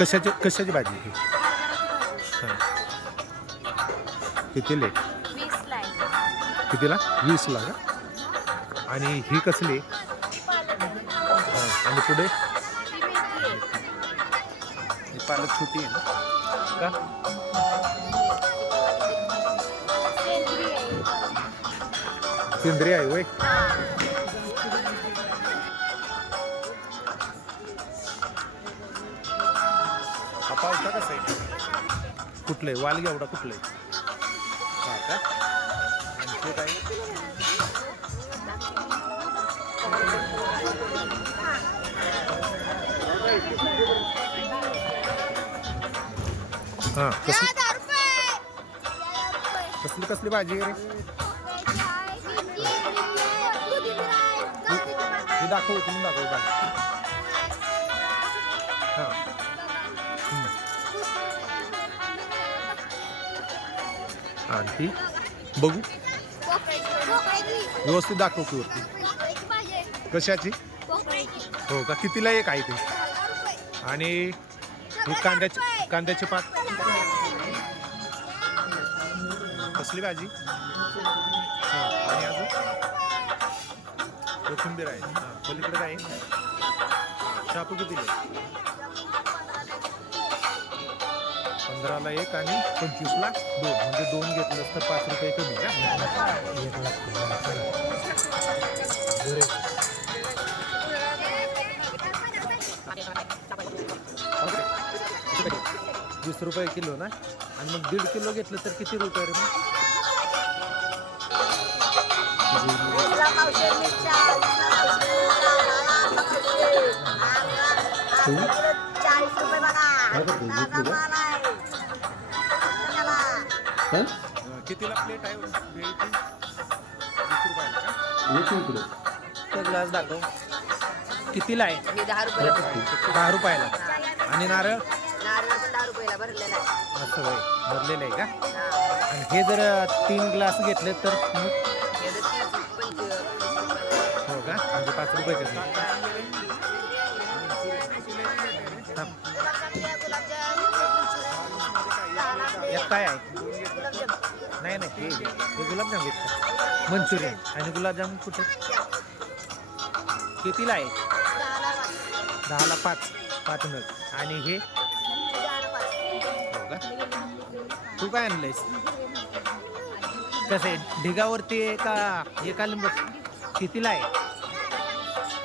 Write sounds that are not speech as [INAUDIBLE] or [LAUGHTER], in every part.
कशाची कशाची भाजी ही? किती लेट वीस लाईन कितीला? वीसला का? आणि ही कसली? हां आणि पुढे? ती आहे ही पालक छोटी आहे ना? का? सेंद्रिय आहे. सेंद्रिय आहे वय हा. कुठलं? आहे वाल एवढा कुठलं? आहे का? आणि ते काय? हां कसली कसली कसली भाजी आहे रे? हे दाखव तुम्ही दाखव भाजी. आणि ती बघू. व्यवस्थित दाखव की वरती. कशाची? हो का? कितीला एक आहे ते? आणि ही कांद्याची कांद्याची पात? कसली भाजी? आणि अजून? कोथिंबीर आहे. पलीकडे काय आहे? शापू कितीला पंधराला एक आणि पंचवीसला दोन. म्हणजे दोन घेतलं तर पाच रुपये कमी का? वीस रुपये किलो ना? आणि मग दीड किलो घेतलं तर किती रुपये रे मग? चाळीस रुपये बघा. कितीला प्लेट आहे भेळची वीस रुपयाला का? तो ग्लास दाखव. कितीला आहे? दहा रुपये. दहा रुपयाला. आणि नारळ? नारळ पण दहा रुपयाला भरलेला आहे. असं होय. भरलेलं आहे का? हा. आणि हे जर तीन ग्लास घेतले तर मग? हे तीस. हो का? म्हणजे पाच रुपये कमी. यात काय आहे? नाही नाही. हे हे गुलाबजाम घेतलं. मंचुरियन. आणि गुलाबजाम कुठे? कितीला आहे. दहाला पाच. पाच नग. आणि हे? हो का? तू काय आणलंयस? कसं आहे? ढिगावरती आहे का एका लिंब कितीला आहे?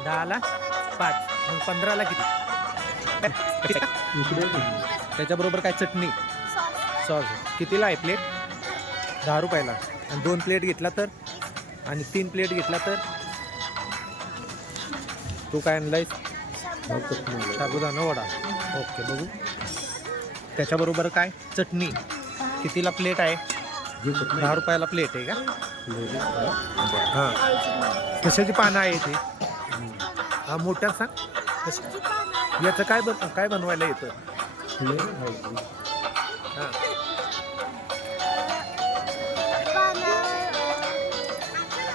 दहाला पाच. मग पंधराला किती? [LAUGHS] त्याच्याबरोबर काय चटणी? सॉस. कितीला आहे प्लेट? दहा रुपयाला. आणि दोन प्लेट घेतला तर? आणि तीन प्लेट घेतला तर? तू काय आणलायस? साबुदाणा वडा. ओके बघू. त्याच्याबरोबर काय? चटणी. कितीला प्लेट आहे? दहा रुपयाला प्लेट आहे का? हां. कशाची पानं आहे ते हा मोठ्या सांग. याचं काय बन काय बनवायला येतं? हां.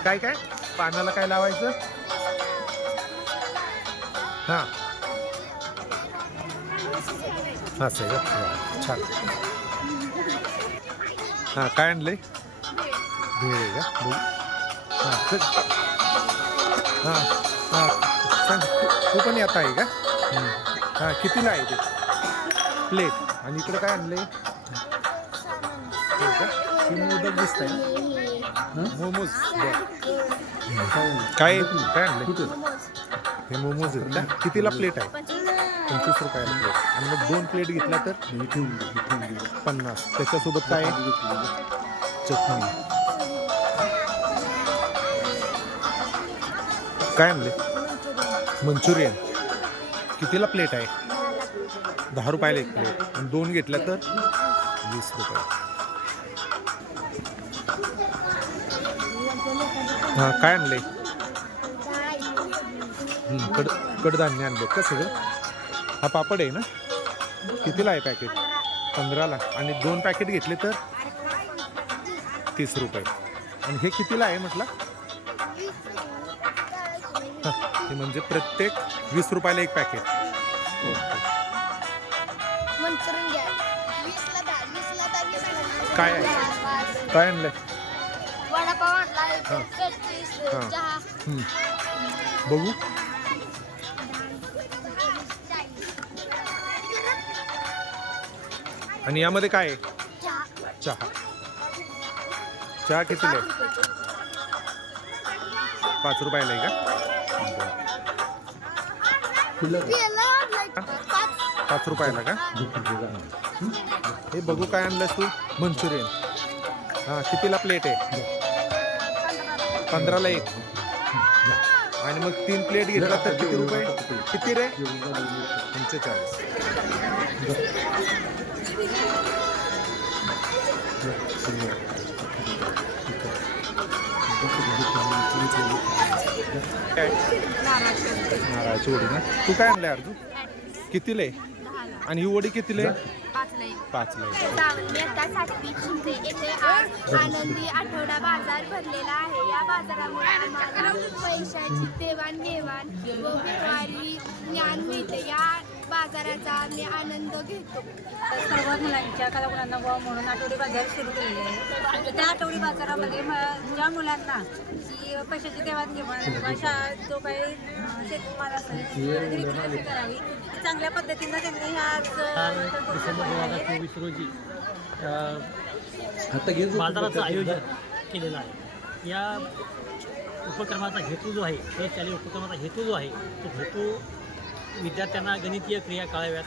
काय काय? पानाला काय लावायचं? हां. असं आहे का? छान. हां काय आणलंय? भेळ आहे का? हां हां हां. सांग तू- पण येत आहे का? हां कितीला आहे ते? प्लेट. आणि इकडं काय आणलंय? हो का? हे मोदक दिसत आहे मोमोज काय? काय आणलंय? हे मोमोज आहेत. का कितीला प्लेट आहे? पंचवीस रुपयाला प्लेट आणि मग दोन प्लेट घेतला तर? पन्नास. त्याच्यासोबत काय आहे? चटणी. काय आणले मंचुरियन. कितीला प्लेट आहे? दहा रुपयाला एक प्लेट आणि दोन घेतल्या तर? वीस रुपये. हां काय आणले कड कडधान्य आणले का सगळं? हा पापड आहे ना? कितीला आहे पॅकेट पंधराला. आणि दोन पॅकेट घेतले तर? तीस रुपये. आणि हे कितीला आहे म्हटलं? हां, हे म्हणजे प्रत्येक वीस रुपयाला एक पॅकेट. काय आहे? काय आणला बघू आणि यामध्ये काय आहे? चहा. चहा कितीला आहे? पाच रुपयाला आहे का? पाच पाच रुपयाला का? हे बघू काय आणलंस तू? मंचुरियन. हां कितीला प्लेट आहे? पंधराला एक आणि मग तीन प्लेट घेतला तर किती रुपये किती रे पंचेचाळीस काय नारळाची वडी ना तू काय आणलंय अर्जू कितीला आहे आणि ही वडी कितीला आहे पाचला इयत्ता सातवी येथे आज आनंदी आठवडा बाजार भरलेला आहे. या बाजारामुळे आम्हाला पैशाची देवाणघेवाण व व्यवहारी ज्ञान मिळते. या बाजाराचा आम्ही आनंद घेतो. सर्व मुलांच्या कलागुणांना व म्हणून आठवडी बाजार सुरू केलेले आहे. त्या आठवडी बाजारामध्ये म- ज्या मुलांना जी पैशाची देवाणघेवाण किंवा शाळा जो काही शेतमाल असेल करावी ती चांगल्या पद्धतीनं त्यांनी डिसेंबर दोन हजार चोवीस रोजी बाजाराचं आयोजन केलेलं आहे. या उपक्रमाचा हेतू जो आहे त्याला उपक्रमाचा हेतू जो आहे तो हेतू विद्यार्थ्यांना गणितीय क्रिया कळाव्यात.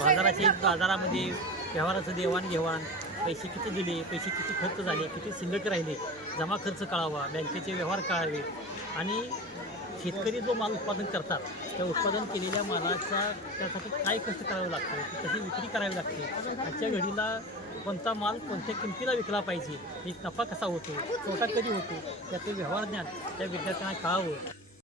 बाजाराची बाजारामध्ये व्यवहाराचं देवाणघेवाण पैसे किती दिले पैसे किती खर्च झाले किती शिल्लक राहिले जमा खर्च कळावा बँकेचे व्यवहार कळावे आणि शेतकरी जो माल उत्पादन करतात त्या उत्पादन केलेल्या मालाचा त्यासाठी काय कष्ट करावे लागतं कशी विक्री करावी लागते आजच्या घडीला कोणता माल कोणत्या किमतीला विकला पाहिजे एक नफा कसा होतो तोटा कधी होतो त्याचे व्यवहार ज्ञान त्या विद्यार्थ्यांना कळावं.